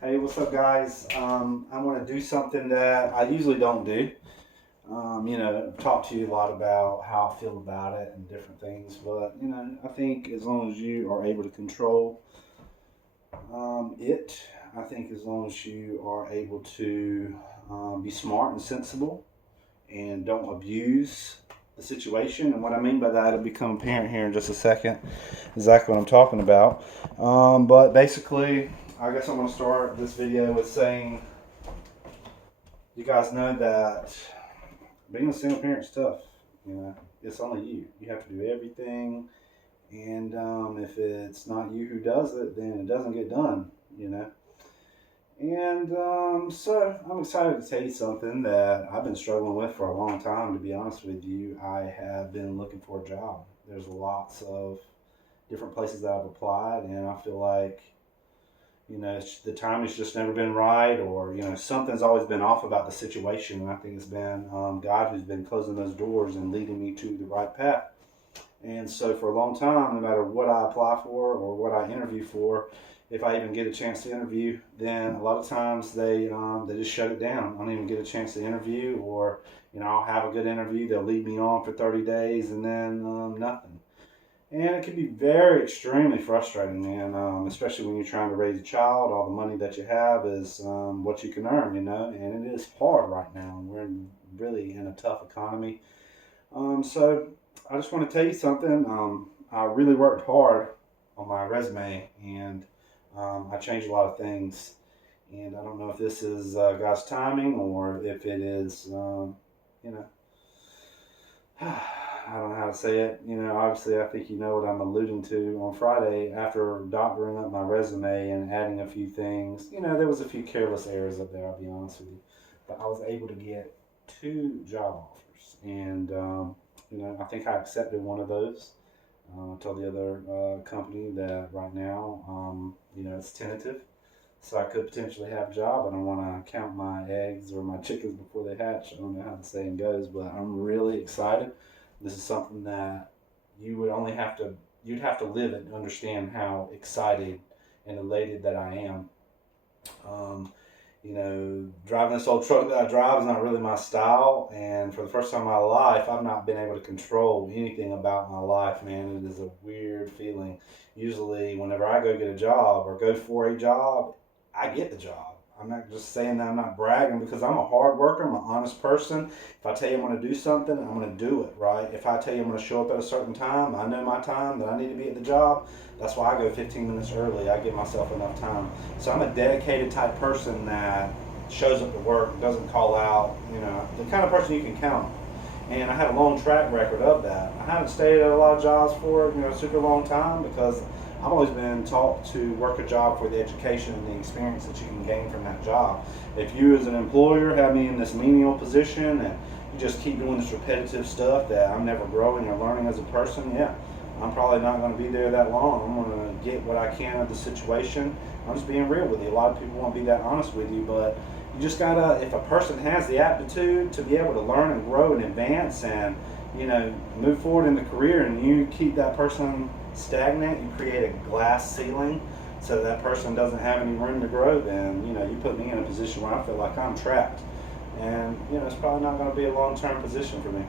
Hey, what's up, guys? I want to do something that I usually don't do. Talk to you a lot about how I feel about it and different things. But, I think as long as you are able to control it, I think as long as you are able to be smart and sensible and don't abuse the situation. And what I mean by that, it'll become apparent here in just a second exactly what I'm talking about. But basically, I guess I'm going to start this video with saying you guys know that being a single parent is tough. It's only you. You have to do everything, and if it's not you who does it, then it doesn't get done. And so I'm excited to tell you something that I've been struggling with for a long time. To be honest with you, I have been looking for a job. There's lots of different places that I've applied, and I feel like the time has just never been right, or something's always been off about the situation. And I think it's been God who's been closing those doors and leading me to the right path. And so for a long time, no matter what I apply for or what I interview for, if I even get a chance to interview, then a lot of times they just shut it down. I don't even get a chance to interview, or I'll have a good interview. They'll lead me on for 30 days, and then nothing. And it can be very extremely frustrating, man. Especially when you're trying to raise a child. All the money that you have is what you can earn, and it is hard right now. We're really in a tough economy. So I just want to tell you something. I really worked hard on my resume, and I changed a lot of things. And I don't know if this is God's timing or if it is, you know, I don't know how to say it. Obviously, I think you know what I'm alluding to. On Friday, after doctoring up my resume and adding a few things, there was a few careless errors up there, I'll be honest with you. But I was able to get two job offers. And, I think I accepted one of those. I told the other company that right now, it's tentative. So I could potentially have a job. I don't want to count my eggs or my chickens before they hatch. I don't know how the saying goes, but I'm really excited. This is something that you'd have to live it to understand how excited and elated that I am. Um, Driving this old truck that I drive is not really my style, and for the first time in my life, I've not been able to control anything about my life, man. It is a weird feeling. Usually, whenever I go get a job or go for a job, I get the job. I'm not just saying that, I'm not bragging, because I'm a hard worker, I'm an honest person. If I tell you I'm going to do something, I'm going to do it, right? If I tell you I'm going to show up at a certain time, I know my time that I need to be at the job. That's why I go 15 minutes early. I give myself enough time. So I'm a dedicated type person that shows up to work, doesn't call out, the kind of person you can count on. And I had a long track record of that. I haven't stayed at a lot of jobs for a super long time, because I've always been taught to work a job for the education and the experience that you can gain from that job. If you as an employer have me in this menial position and you just keep doing this repetitive stuff that I'm never growing or learning as a person, yeah, I'm probably not going to be there that long. I'm going to get what I can of the situation. I'm just being real with you. A lot of people won't be that honest with you, but you just gotta, if a person has the aptitude to be able to learn and grow and advance and move forward in the career, and you keep that person stagnant, you create a glass ceiling so that person doesn't have any room to grow, then you put me in a position where I feel like I'm trapped, and it's probably not going to be a long-term position for me.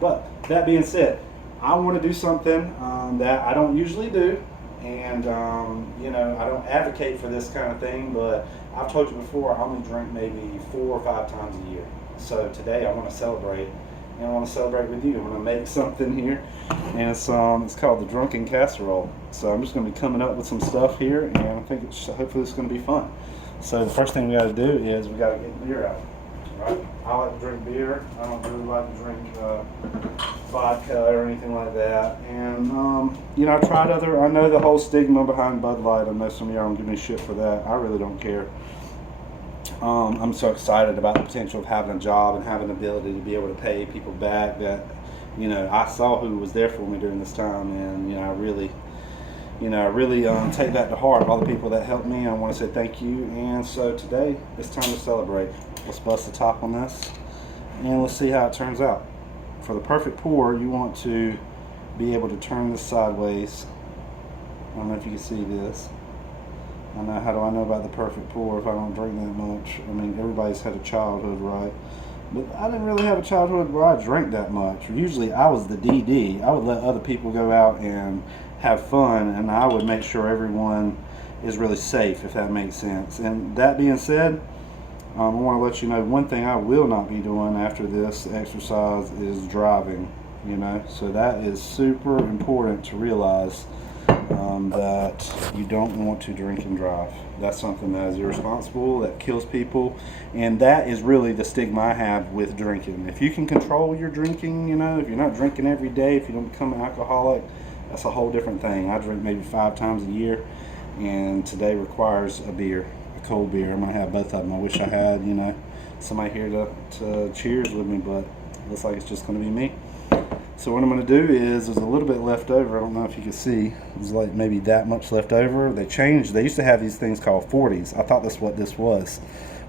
But that being said, I want to do something that I don't usually do, and I don't advocate for this kind of thing, but I've told you before, I only drink maybe 4 or 5 times a year. So today I want to celebrate, and I want to celebrate with you. I'm going to make something here, and it's called the Drunken Casserole. So I'm just going to be coming up with some stuff here, and I think hopefully it's going to be fun. So the first thing we got to do is we got to get beer out. Right? I like to drink beer. I don't really like to drink vodka or anything like that. And I tried I know the whole stigma behind Bud Light. I know some of y'all don't give me shit for that. I really don't care. I'm so excited about the potential of having a job and having the ability to be able to pay people back that, I saw who was there for me during this time, and, I really take that to heart. All the people that helped me, I want to say thank you. And so today, it's time to celebrate. Let's bust the top on this, and let's see how it turns out. For the perfect pour, you want to be able to turn this sideways. I don't know if you can see this. I know, how do I know about the perfect pour if I don't drink that much? I mean, everybody's had a childhood, right? But I didn't really have a childhood where I drank that much. Usually I was the DD. I would let other people go out and have fun, and I would make sure everyone is really safe, if that makes sense. And that being said, I want to let you know one thing I will not be doing after this exercise is driving, you know. So that is super important to realize, that you don't want to drink and drive. That's something that is irresponsible, that kills people, and that is really the stigma I have with drinking. If you can control your drinking, you know, if you're not drinking every day, if you don't become an alcoholic, that's a whole different thing. I drink maybe 5 times a year, and today requires a beer, a cold beer. I'm gonna have both of them. I wish I had, you know, somebody here to cheers with me, but it looks like it's just gonna be me. So what I'm going to do is, there's a little bit left over. I don't know if you can see. There's like maybe that much left over. They changed. They used to have these things called 40s. I thought that's what this was,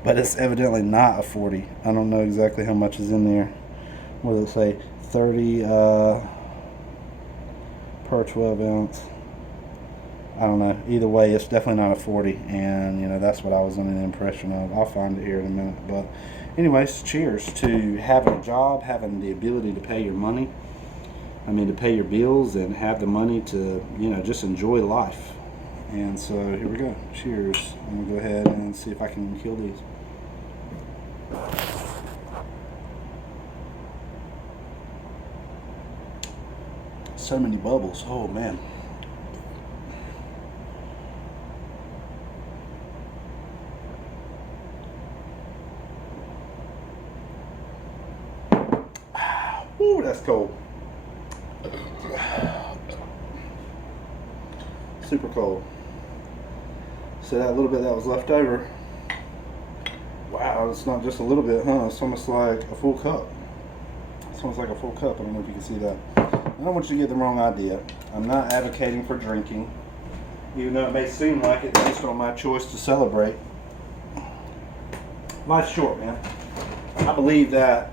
but it's evidently not a 40. I don't know exactly how much is in there. What does it say? 30 per 12 ounce. I don't know. Either way, it's definitely not a 40, and you know that's what I was under the impression of. I'll find it here in a minute. But anyways, cheers to having a job, having the ability to pay your money. I mean, to pay your bills and have the money to, you know, just enjoy life. And so here we go. Cheers. I'm gonna go ahead and see if I can kill these. So many bubbles. Oh man. Ooh, that's cold. Super cold. So that little bit that was left over, wow, it's not just a little bit, huh? It's almost like a full cup. It's almost like a full cup. I don't know if you can see that. I don't want you to get the wrong idea. I'm not advocating for drinking, even though it may seem like it based on my choice to celebrate. Life's short, man. I believe that,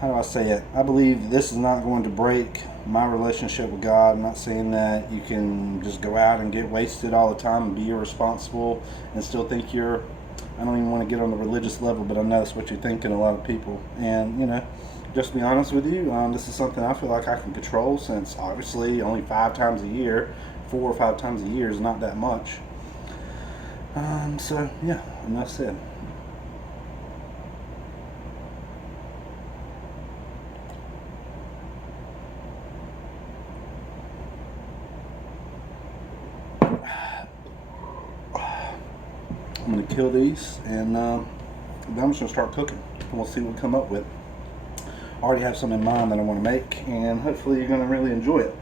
how do I say it? I believe this is not going to break my relationship with God. I'm not saying that you can just go out and get wasted all the time and be irresponsible and still think you're, I don't even want to get on the religious level, but I know that's what you're thinking, a lot of people. And, you know, just to be honest with you, this is something I feel like I can control, since obviously only 5 times a year, 4 or 5 times a year is not that much. So, yeah, enough said. I'm going to kill these, and then I'm just going to start cooking, and we'll see what we come up with. I already have some in mind that I want to make, and hopefully you're going to really enjoy it.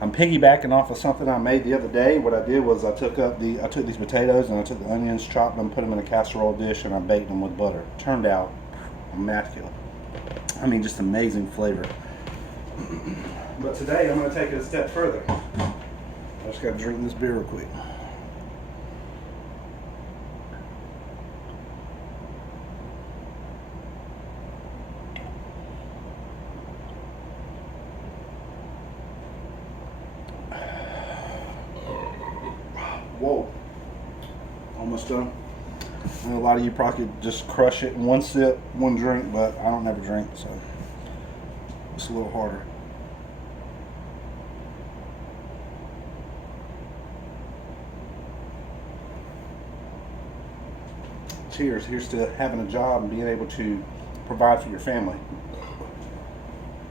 I'm piggybacking off of something I made the other day. What I did was I took these potatoes and I took the onions, chopped them, put them in a casserole dish, and I baked them with butter. Turned out immaculate. I mean, just amazing flavor. But today I'm going to take it a step further. I just got to drink this beer real quick. Whoa, almost done. I know a lot of you probably could just crush it in one sip, one drink, but I don't never drink, so it's a little harder. Cheers. Here's to having a job and being able to provide for your family.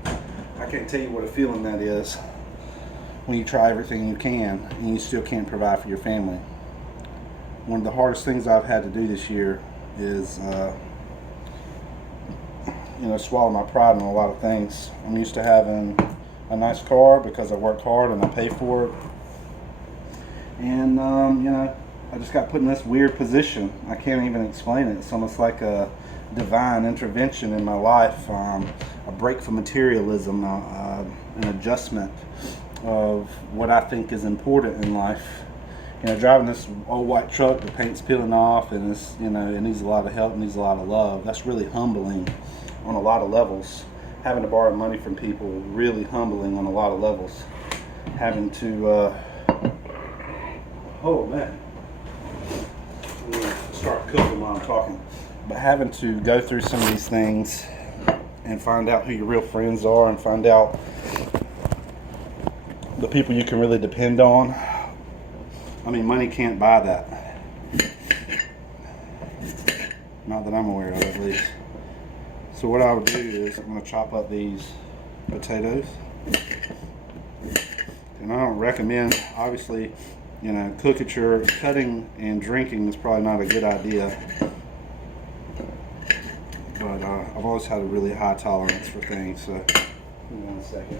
I can't tell you what a feeling that is when you try everything you can and you still can't provide for your family. One of the hardest things I've had to do this year is swallow my pride in a lot of things. I'm used to having a nice car because I worked hard and I pay for it, and I just got put in this weird position. I can't even explain it. It's almost like a divine intervention in my life, a break from materialism, an adjustment of what I think is important in life. Driving this old white truck, the paint's peeling off, and it's, it needs a lot of help, needs a lot of love. That's really humbling on a lot of levels. Having to borrow money from people, really humbling on a lot of levels. Having to Oh man. I'm gonna start cooking while I'm talking. But having to go through some of these things and find out who your real friends are and find out the people you can really depend on. I mean, money can't buy that. Not that I'm aware of, at least. So what I would do is I'm going to chop up these potatoes. And I don't recommend, obviously, you know, cutting and drinking is probably not a good idea. But I've always had a really high tolerance for things, so give me 1 second.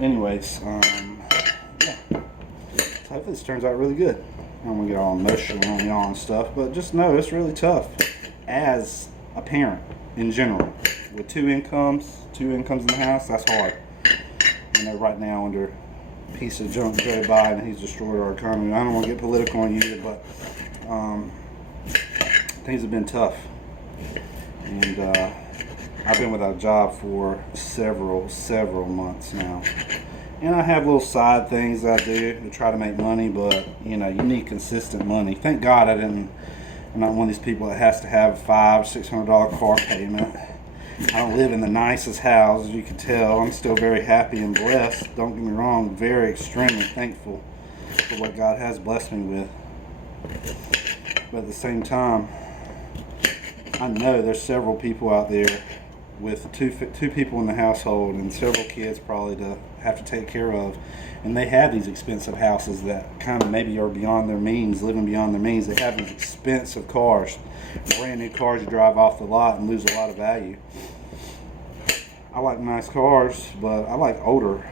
Anyways, yeah. So hopefully this turns out really good. I don't want to get all emotional on y'all and stuff, but just know it's really tough as a parent in general. With two incomes in the house, that's hard. You know, right now under a piece of junk Joe Biden, he's destroyed our economy. I don't want to get political on you, but things have been tough. And I've been without a job for several months now. And I have little side things I do to try to make money, but you know, you need consistent money. Thank God I'm not one of these people that has to have a $500-600 car payment. I don't live in the nicest house, as you can tell. I'm still very happy and blessed. Don't get me wrong, very extremely thankful for what God has blessed me with. But at the same time, I know there's several people out there with two people in the household and several kids probably to have to take care of, and they have these expensive houses that kind of maybe are beyond their means, living beyond their means. They have these expensive cars, brand new cars you drive off the lot and lose a lot of value. I like nice cars, but I like older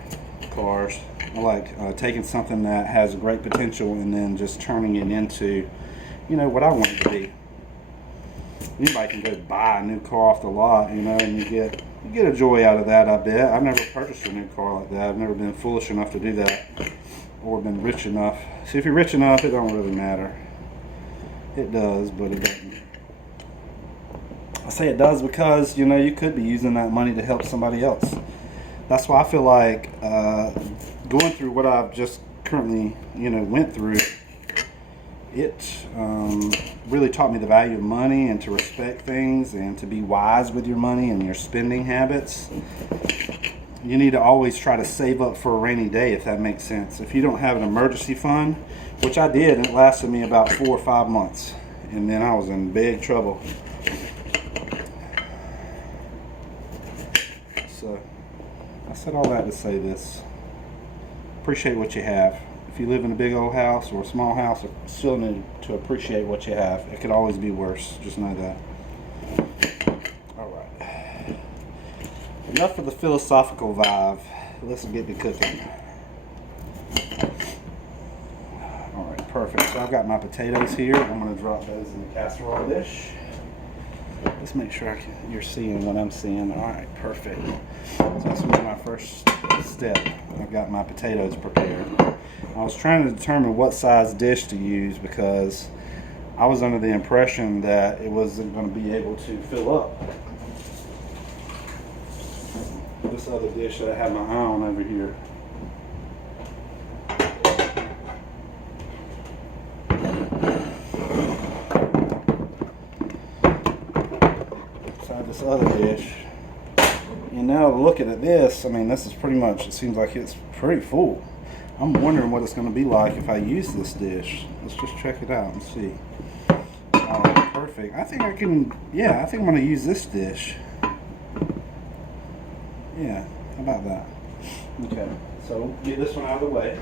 cars. I like taking something that has great potential and then just turning it into, you know, what I want it to be. Anybody can go buy a new car off the lot, you know, and you get a joy out of that, I bet. I've never purchased a new car like that. I've never been foolish enough to do that or been rich enough. See, if you're rich enough, it don't really matter. It does, but it doesn't. I say it does because, you know, you could be using that money to help somebody else. That's why I feel like going through what I've just currently, you know, went through, it really taught me the value of money and to respect things and to be wise with your money and your spending habits. You need to always try to save up for a rainy day, if that makes sense. If you don't have an emergency fund, which I did, and it lasted me about 4 or 5 months, and then I was in big trouble. So I said all that to say this: appreciate what you have. If you live in a big old house or a small house, you still need to appreciate what you have. It could always be worse. Just know that. All right. Enough of the philosophical vibe. Let's get to cooking. All right, perfect. So I've got my potatoes here. I'm going to drop those in the casserole dish. Let's make sure you're seeing what I'm seeing. All right, perfect. So that's my first step. I've got my potatoes prepared. I was trying to determine what size dish to use because I was under the impression that it wasn't going to be able to fill up this other dish that I have my eye on over here. Inside this other dish. And now looking at this, I mean, this is pretty much, it seems like it's pretty full. I'm wondering what it's going to be like if I use this dish. Let's just check it out and see. All right, perfect. I think I can, yeah, I think I'm going to use this dish. Yeah, how about that? Okay, so get this one out of the way.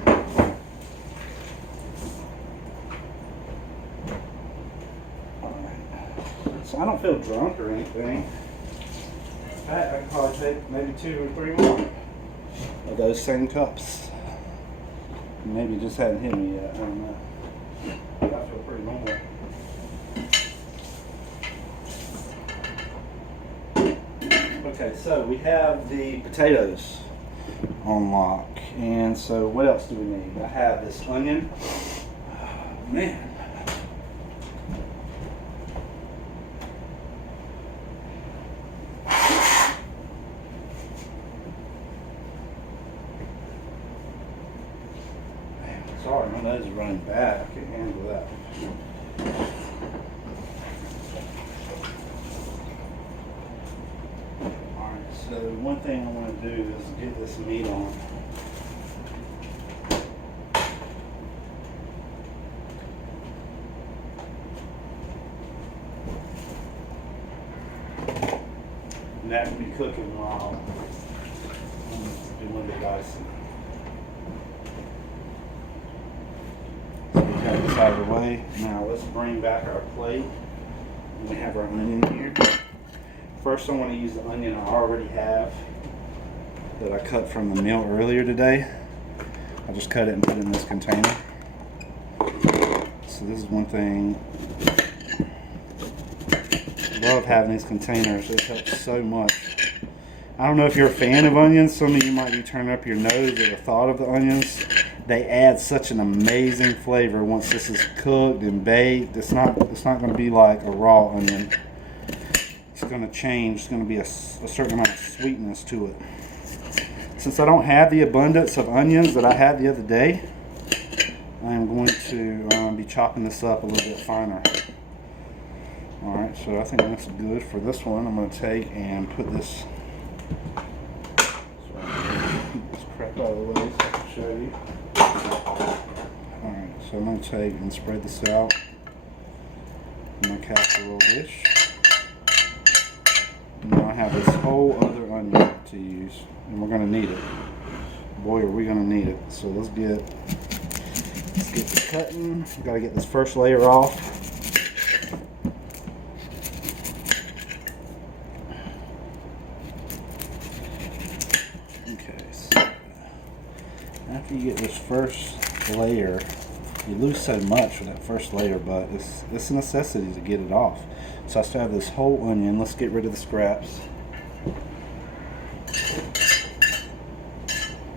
All right. So I don't feel drunk or anything. In fact, I can probably take maybe 2 or 3 more of those same cups. Maybe it just hadn't hit me yet. I don't know. I feel pretty normal. Okay, so we have the potatoes on lock. And so what else do we need? I have this onion. Oh, man. Sorry, my nose is running bad. I can't handle that. Alright, so one thing I want to do is get this meat on. And that can be cooking while I'm doing the dicing. So we got this out of the way. Now let's bring back our plate. We have our onion here. First I want to use the onion I already have that I cut from the meal earlier today. I just cut it and put it in this container. So this is one thing. I love having these containers. It helps so much. I don't know if you're a fan of onions. Some of you might be turning up your nose at the thought of the onions. They add such an amazing flavor once this is cooked and baked. It's not going to be like a raw onion. It's going to change. It's going to be a certain amount of sweetness to it. Since I don't have the abundance of onions that I had the other day, I'm going to be chopping this up a little bit finer. Alright, so I think that's good for this one. I'm going to take and put this, keep this crap out of the way so I can show you. Alright, so I'm going to take and spread this out in my casserole dish. Now I have this whole other onion to use, and we're going to need it. Boy, are we going to need it. So let's get the cutting. We've got to get this first layer off. Okay, so after you get this first layer, you lose so much with that first layer, but it's a necessity to get it off. So I still have this whole onion. Let's get rid of the scraps.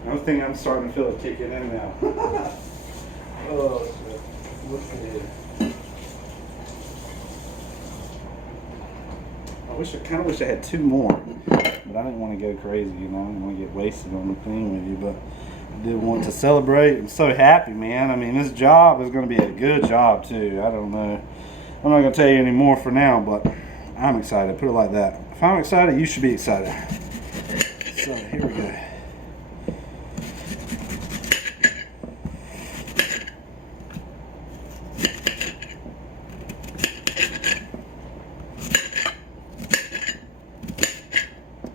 Another thing, I'm starting to feel it kicking in now. Oh, look at it. I kind of wish I had two more, but I didn't want to go crazy, you know. I didn't want to get wasted on the thing with you, but I did want to celebrate. I'm so happy, man. I mean, this job is going to be a good job too. I don't know. I'm not going to tell you any more for now, but I'm excited. Put it like that. If I'm excited, you should be excited. So here we go.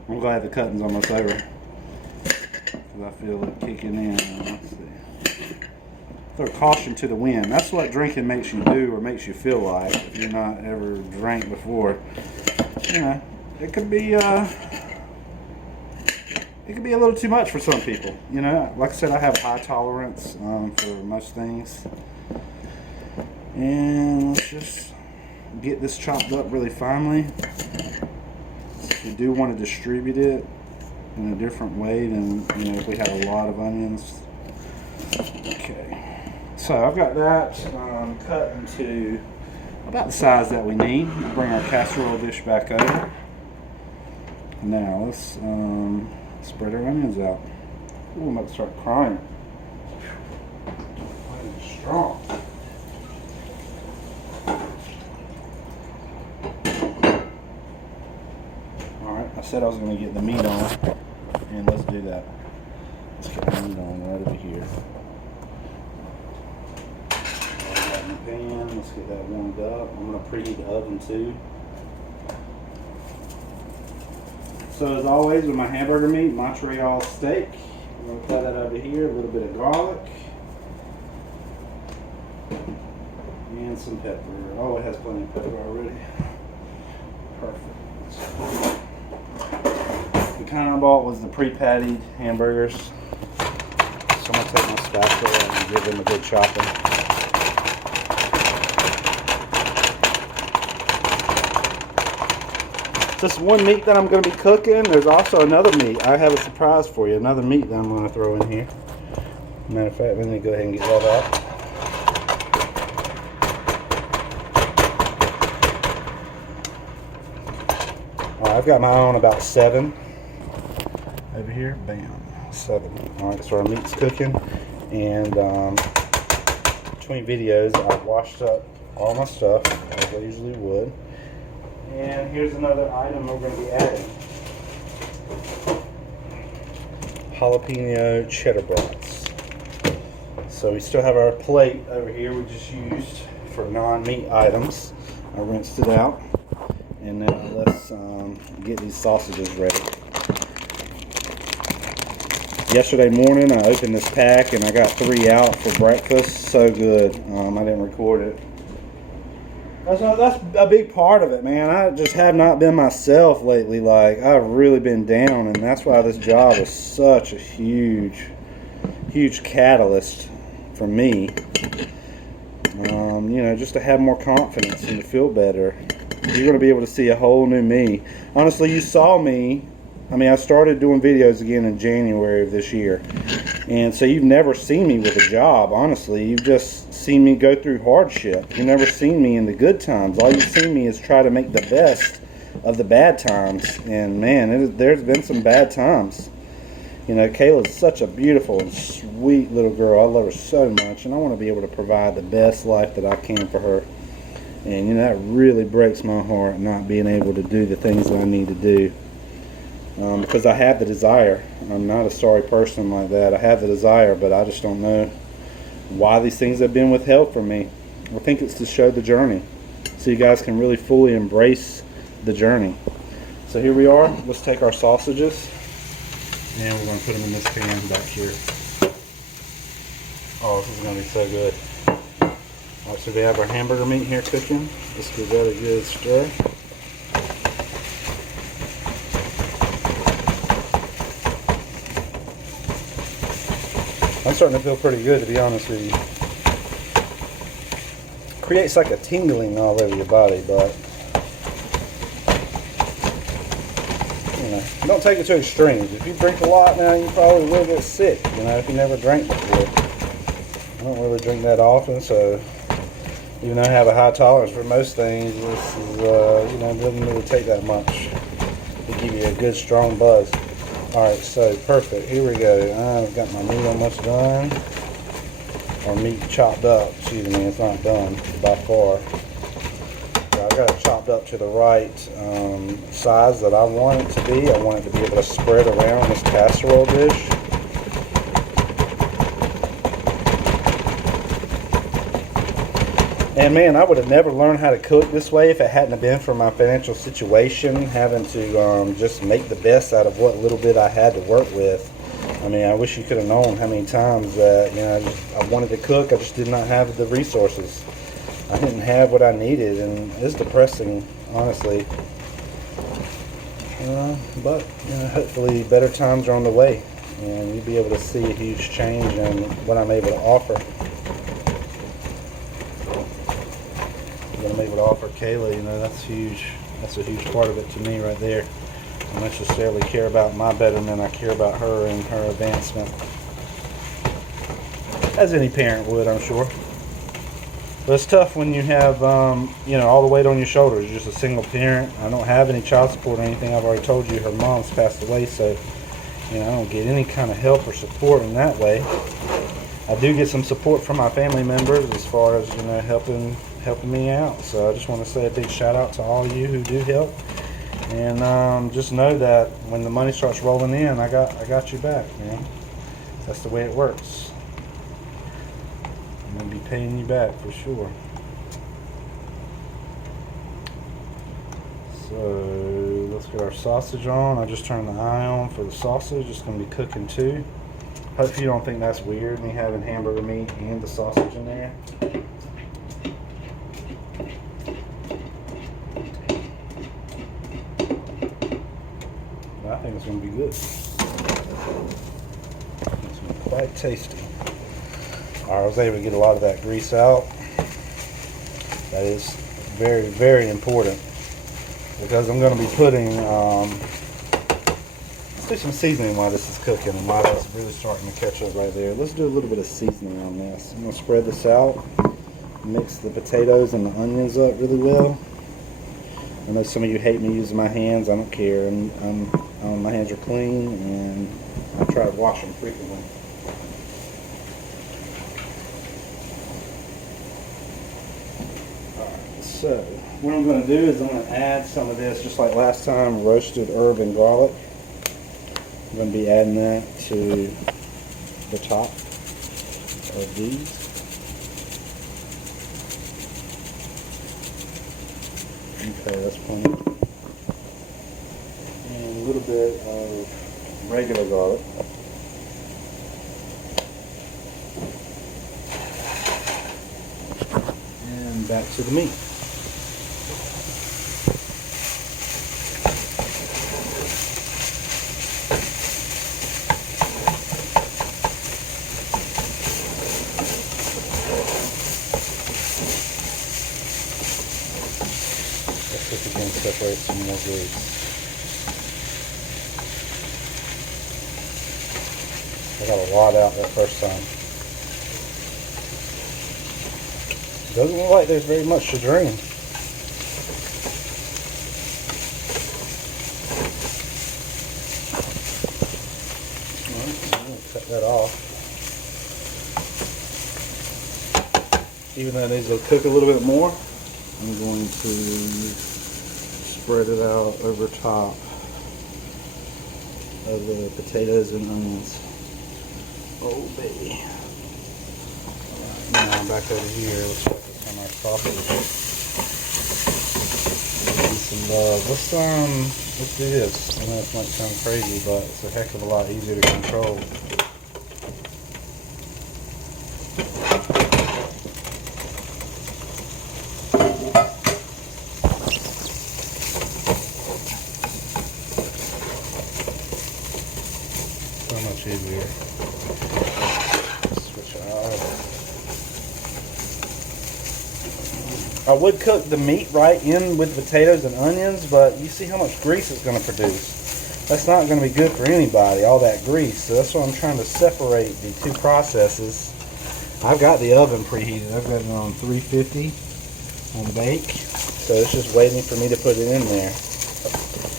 I'm glad the cutting's almost over, because I feel it kicking in. Let's see. Throw caution to the wind. That's what drinking makes you do, or makes you feel like. If you're not ever drank before, you know, it could be a little too much for some people. You know, like I said, I have high tolerance for most things, and let's just get this chopped up really finely. We do want to distribute it in a different way than, you know, if we had a lot of onions. Okay, so I've got that cut into about the size that we need. We'll bring our casserole dish back over. Now let's spread our onions out. Ooh, I'm about to start crying. It's strong. I said I was going to get the meat on, and let's do that. Let's get the meat on right over here. That in the pan. Let's get that warmed up. I'm going to preheat the oven too. So as always with my hamburger meat, Montreal steak, I'm going to put that over here. A little bit of garlic and some pepper. Oh, it has plenty of pepper already. Perfect. The kind I bought was the pre-pattied hamburgers. So I'm going to take my spatula and give them a good chopping. Just one meat that I'm going to be cooking. There's also another meat. I have a surprise for you. Another meat that I'm going to throw in here. Matter of fact, let me go ahead and get that out. I've got my own about 7 over here. Bam, 7. All right, so our meat's cooking, and between videos, I washed up all my stuff as I usually would. And here's another item we're going to be adding. Jalapeno cheddar brats. So we still have our plate over here we just used for non-meat items. I rinsed it out. And now let's get these sausages ready. Yesterday morning I opened this pack and I got 3 out for breakfast. So good. I didn't record it. That's a big part of it, man. I just have not been myself lately. Like, I've really been down, and that's why this job is such a huge catalyst for me. You know, just to have more confidence and to feel better. You're going to be able to see a whole new me. Honestly, you saw me. I mean, I started doing videos again in January of this year. And so you've never seen me with a job, honestly. You've just seen me go through hardship. You've never seen me in the good times. All you've seen me is try to make the best of the bad times. And man, there's been some bad times. You know, Kayla's such a beautiful and sweet little girl. I love her so much. And I want to be able to provide the best life that I can for her. And, you know, that really breaks my heart, not being able to do the things that I need to do. Because I have the desire. I'm not a sorry person like that. I have the desire, but I just don't know why these things have been withheld from me. I think it's to show the journey, so you guys can really fully embrace the journey. So here we are. Let's take our sausages, and we're going to put them in this pan back here. Oh, this is going to be so good. Alright, so we have our hamburger meat here cooking. Let's give that a good stir. I'm starting to feel pretty good, to be honest with you. Creates like a tingling all over your body, but you know, don't take it to extremes. If you drink a lot now, you probably will get sick. You know, if you never drank before. I don't really drink that often, so even though I have a high tolerance for most things, this is you know, it doesn't really take that much to give you a good strong buzz. Alright, so perfect. Here we go. I've got my meat almost done. Or meat chopped up. Excuse me, it's not done by far. So I got it chopped up to the right size that I want it to be. I want it to be able to spread around this casserole dish. And man, I would have never learned how to cook this way if it hadn't have been for my financial situation, having to just make the best out of what little bit I had to work with. I mean, I wish you could have known how many times that, you know, I wanted to cook, I just did not have the resources. I didn't have what I needed, and it's depressing, honestly. But, you know, hopefully better times are on the way, and you'll be able to see a huge change in what I'm able to offer. I'm able to offer Kayla, you know, that's huge. That's a huge part of it to me right there. I don't necessarily care about my betterment, I care about her and her advancement. As any parent would, I'm sure. But it's tough when you have, you know, all the weight on your shoulders. You're just a single parent. I don't have any child support or anything. I've already told you her mom's passed away, so, you know, I don't get any kind of help or support in that way. I do get some support from my family members as far as, you know, helping me out. So I just want to say a big shout out to all of you who do help, and just know that when the money starts rolling in, I got you back, man. That's the way it works. I'm gonna be paying you back for sure. So let's get our sausage on. I just turned the eye on for the sausage. It's gonna be cooking too. Hope you don't think that's weird, me having hamburger meat and the sausage in there. I think it's going to be good. It's going to be quite tasty. Alright, I was able to get a lot of that grease out. That is very, very important, because I'm going to be putting, let's do some seasoning while this is cooking and while it's really starting to catch up right there. Let's do a little bit of seasoning on this. I'm going to spread this out, mix the potatoes and the onions up really well. I know some of you hate me using my hands. I don't care. My hands are clean, and I try to wash them frequently. So what I'm going to do is I'm going to add some of this, just like last time, roasted herb and garlic. I'm going to be adding that to the top of these. Okay, that's plenty. And a little bit of regular garlic. And back to the meat. Let's see if we can separate some more grease. I got a lot out that first time. Doesn't look like there's very much to drain. Alright, I'm going to cut that off. Even though it needs to cook a little bit more, I'm going to spread it out over top of the potatoes and onions. Oh baby. Alright, now I'm back over here. Let's focus on our sausage. Give it some love. Let's do this. I know this might sound crazy, but it's a heck of a lot easier to control. So much easier. Switch it out. I would cook the meat right in with potatoes and onions, but you see how much grease it's going to produce. That's not going to be good for anybody, all that grease. So that's why I'm trying to separate the two processes. I've got the oven preheated. I've got it on 350 on bake. So it's just waiting for me to put it in there.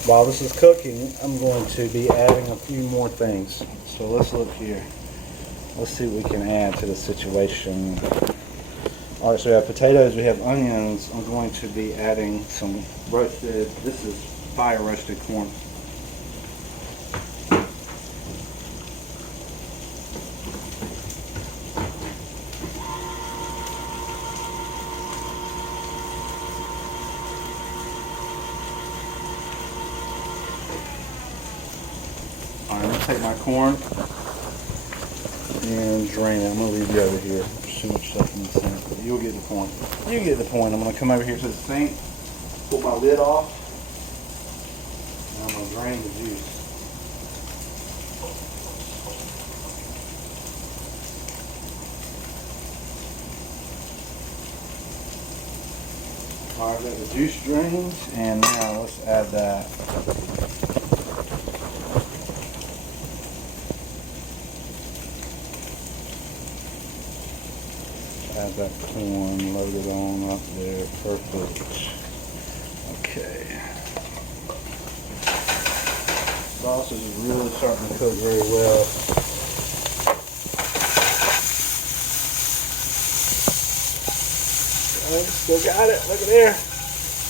While this is cooking, I'm going to be adding a few more things. So let's look here. Let's see what we can add to the situation. Alright, so we have potatoes, we have onions. I'm going to be adding some roasted, this is fire roasted corn. Alright, I'm going to take my corn and drain it. I'm going to leave you over here. There's too much stuff in the sink, but you'll get the point. You get the point. I'm going to come over here to the sink, pull my lid off, and I'm going to drain the juice. Alright, I've got the juice drained, and now let's add that. Add that corn loaded on up there. Perfect. Okay. Sausage is really starting to cook very well. Still got it. Look at there.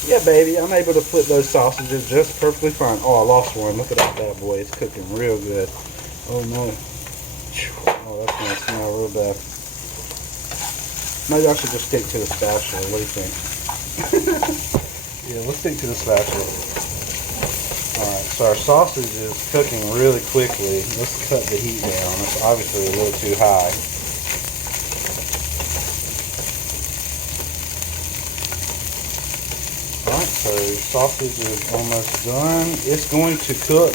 Yeah, baby. I'm able to flip those sausages just perfectly fine. Oh, I lost one. Look at that bad boy. It's cooking real good. Oh, no. Oh, that's going to smell real bad. Maybe I should just stick to the spatula. What do you think? Yeah, let's stick to the spatula. Alright, so our sausage is cooking really quickly. Let's cut the heat down. It's obviously a little too high. Alright, so sausage is almost done. It's going to cook.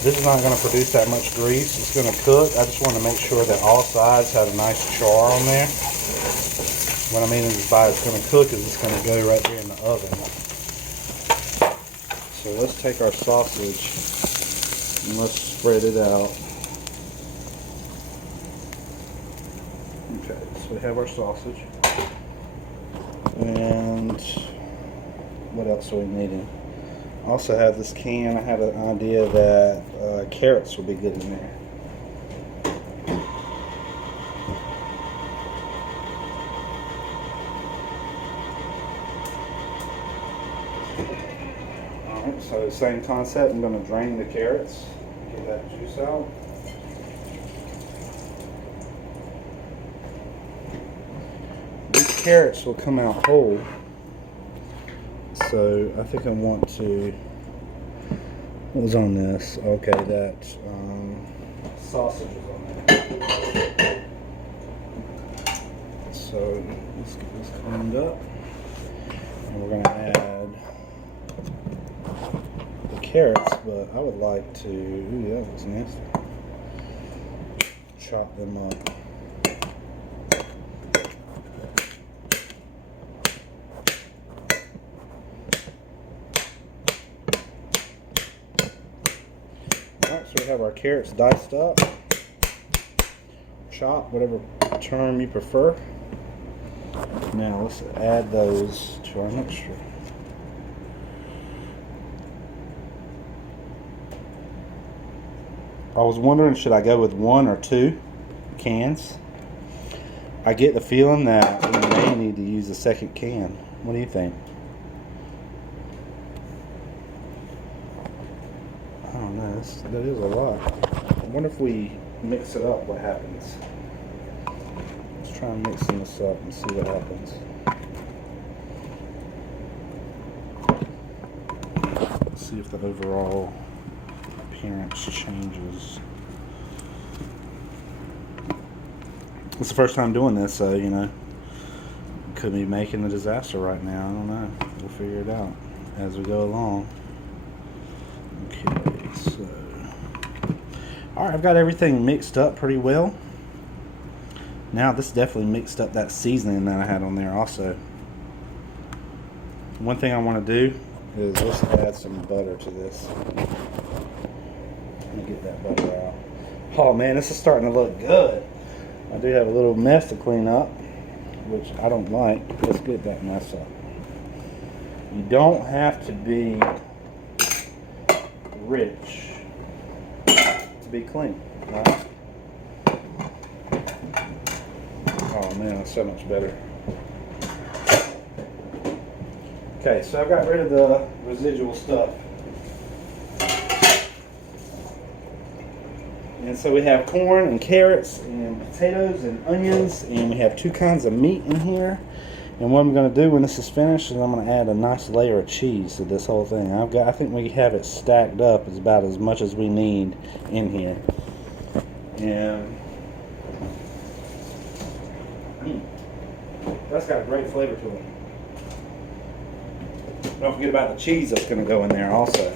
This is not going to produce that much grease. It's going to cook. I just want to make sure that all sides have a nice char on there. What I mean is by it's going to cook is it's going to go right there in the oven. So let's take our sausage and let's spread it out. Okay, so we have our sausage. And what else are we needing? I also have this can. I have an idea that carrots will be good in there. Alright, so same concept. I'm going to drain the carrots, get that juice out. These carrots will come out whole, so I think I want to. What was on this? Okay, that sausage was on there. So let's get this cleaned up, and we're going to add the carrots, but I would like to. Ooh, that was nasty. Chop them up. Alright, so we have our carrots diced up, chopped, whatever term you prefer. Now let's add those to our mixture. I was wondering, should I go with 1 or 2 cans? I get the feeling that we may need to use a second can. What do you think? I don't know, that is a lot. I wonder if we mix it up, what happens. Let's try and mix this up and see what happens. Let's see if the overall appearance changes. It's the first time doing this, so, you know, could be making a disaster right now. I don't know. We'll figure it out as we go along. Okay, so alright, I've got everything mixed up pretty well. Now this definitely mixed up that seasoning that I had on there also. One thing I want to do is let's add some butter to this. Let me get that butter out. Oh man, this is starting to look good. I do have a little mess to clean up, which I don't like. Let's get that mess up. You don't have to be rich to be clean, right? Oh man, that's so much better. Okay, so I've got rid of the residual stuff. And so we have corn and carrots and potatoes and onions, and we have 2 kinds of meat in here. And what I'm going to do when this is finished is I'm going to add a nice layer of cheese to this whole thing. I think we have it stacked up as about as much as we need in here. And that's got a great flavor to it. Don't forget about the cheese that's going to go in there also.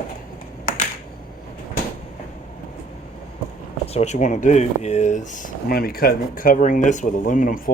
So what you want to do is, I'm going to be covering this with aluminum foil.